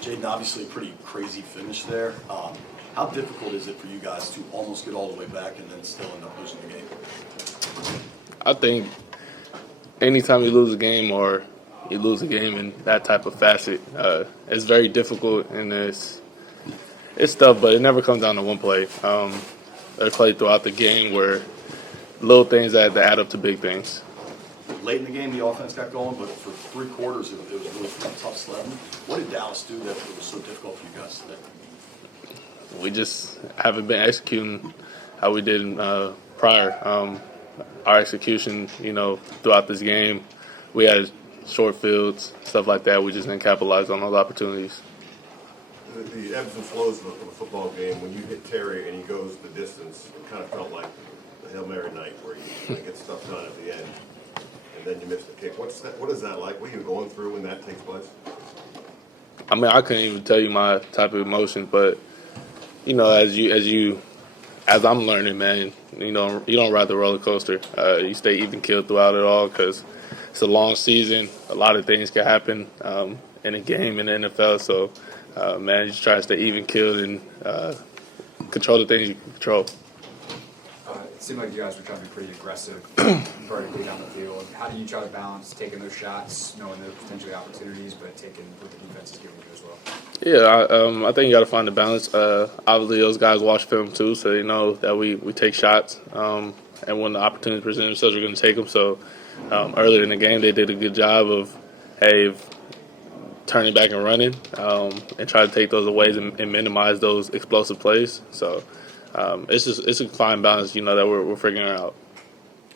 Jayden, obviously a pretty crazy finish there. How difficult is it for you guys to almost get all the way back and then still end up losing the game? I think anytime you lose a game or you lose a game in that type of facet, it's very difficult and it's tough, but it never comes down to one play. There's play throughout the game where little things that add up to big things. Late in the game, the offense got going, but for 3 quarters, it was really tough sledding. What did Dallas do that it was so difficult for you guys today? We just haven't been executing how we did prior. Our execution, throughout this game, we had short fields, stuff like that. We just didn't capitalize on those opportunities. The ebbs and flows of a football game, when you hit Terry and he goes the distance, it kind of felt like the Hail Mary night where you get stuff done at the end and then you miss the kick. What is that like? What are you going through when that takes place? I mean, I couldn't even tell you my type of emotion, but as I'm learning, man, you don't ride the roller coaster. You stay even keeled throughout it all because it's a long season. A lot of things can happen in a game in the NFL. So, man, you just try to stay even keeled and control the things you can control. It seemed like you guys were trying to be pretty aggressive vertically down the field. How do you try to balance taking those shots, knowing there are potentially opportunities, but taking what the defense is giving you as well? Yeah, I think you got to find the balance. Obviously, those guys watch film too, so they know that we take shots. And when the opportunities present themselves, we're going to take them. So earlier in the game, they did a good job of, turning back and running and try to take those away and minimize those explosive plays. So it's a fine balance, that we're figuring out.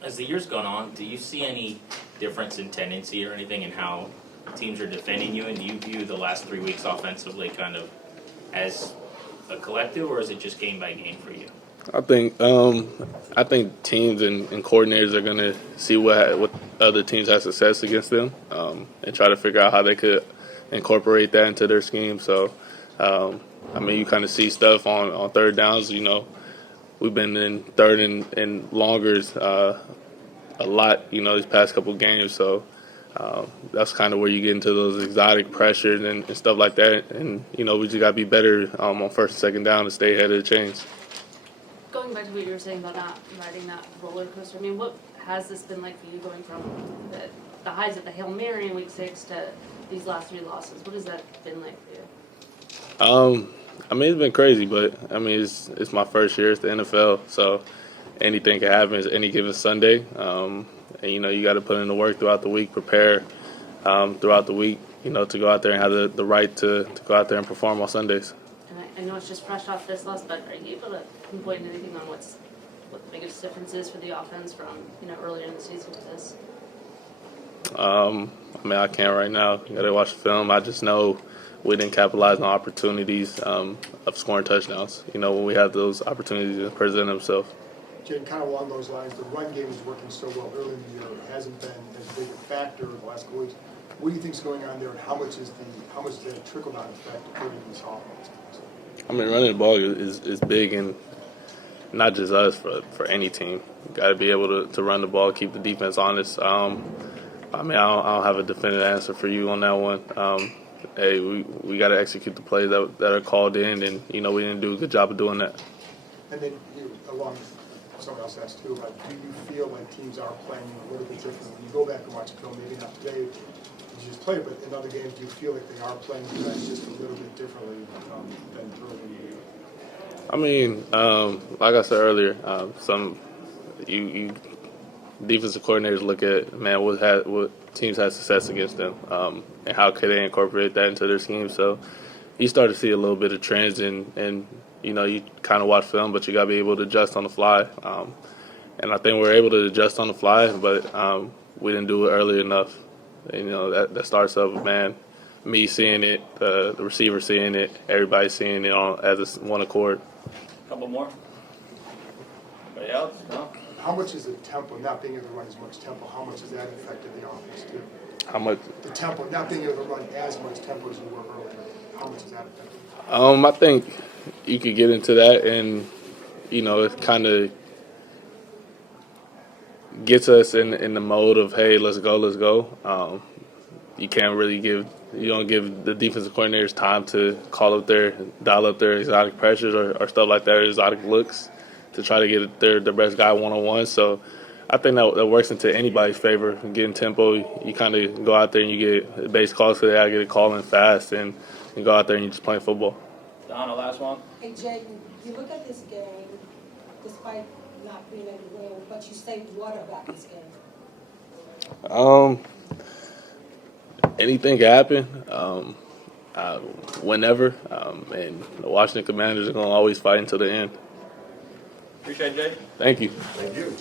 As the year's gone on, do you see any difference in tendency or anything in how teams are defending you? And do you view the last 3 weeks offensively kind of as a collective, or is it just game by game for you? I think teams and coordinators are going to see what other teams have success against them and try to figure out how they could incorporate that into their scheme. So, you kind of see stuff on third downs. We've been in third and longers a lot, these past couple games. So that's kind of where you get into those exotic pressures and stuff like that. And, we just got to be better on first and second down to stay ahead of the chains. Going back to what you were saying about not riding that roller coaster, what has this been like for you going from the highs of the Hail Mary in week 6 to these last 3 losses? What has that been like for you? It's been crazy, but it's my first year. It's the NFL, so anything can happen. It's any given Sunday, and you got to put in the work throughout the week, prepare throughout the week, to go out there and have the right to go out there and perform on Sundays. And I know it's just fresh off this loss, but are you able to pinpoint anything on what the biggest difference is for the offense from earlier in the season to this? I can't right now. You got to watch the film. I just know we didn't capitalize on opportunities of scoring touchdowns. When we had those opportunities to present themselves. Jayden, kind of along those lines, the run game is working so well early in the year. It hasn't been as big a factor in the last couple weeks. What do you think is going on there, and how much is the trickle-down effect of hurting these offense? Running the ball is big, and not just us, for any team. You got to be able to run the ball, keep the defense honest. I don't have a definitive answer for you on that one. We got to execute the plays that are called in, and we didn't do a good job of doing that. And then, along with someone else asked too, about do you feel like teams are playing a little bit differently? When you go back and watch a film, maybe not today, you just play, but in other games, do you feel like they are playing you guys just a little bit differently than early in the year? Like I said earlier, some defensive coordinators look at what teams had success against them, and how could they incorporate that into their scheme. So you start to see a little bit of trends, and you kind of watch film, but you got to be able to adjust on the fly. And I think we're able to adjust on the fly, but we didn't do it early enough. And, that starts up, me seeing it, the receiver seeing it, everybody seeing it as one accord. Couple more. Anybody else? No. How much is the tempo, not being able to run as much tempo, how much has that affected the offense too? How much? The tempo, not being able to run as much tempo as you were earlier, how much has that affected? I think you could get into that, and it kind of gets us in the mode of, hey, let's go. you can't really you don't give the defensive coordinators time to dial up their exotic pressures or stuff like that, or exotic looks to try to get their best guy one-on-one. So I think that works into anybody's favor. Getting tempo, you kind of go out there and you get base calls because they gotta get it calling fast, and you go out there and you just playing football. Donna, last one. Hey, Jayden, you look at this game, despite not being able to win, but you say what about this game? Anything can happen. Whenever, and the Washington Commanders are going to always fight until the end. Appreciate it, Jay. Thank you. Thank you.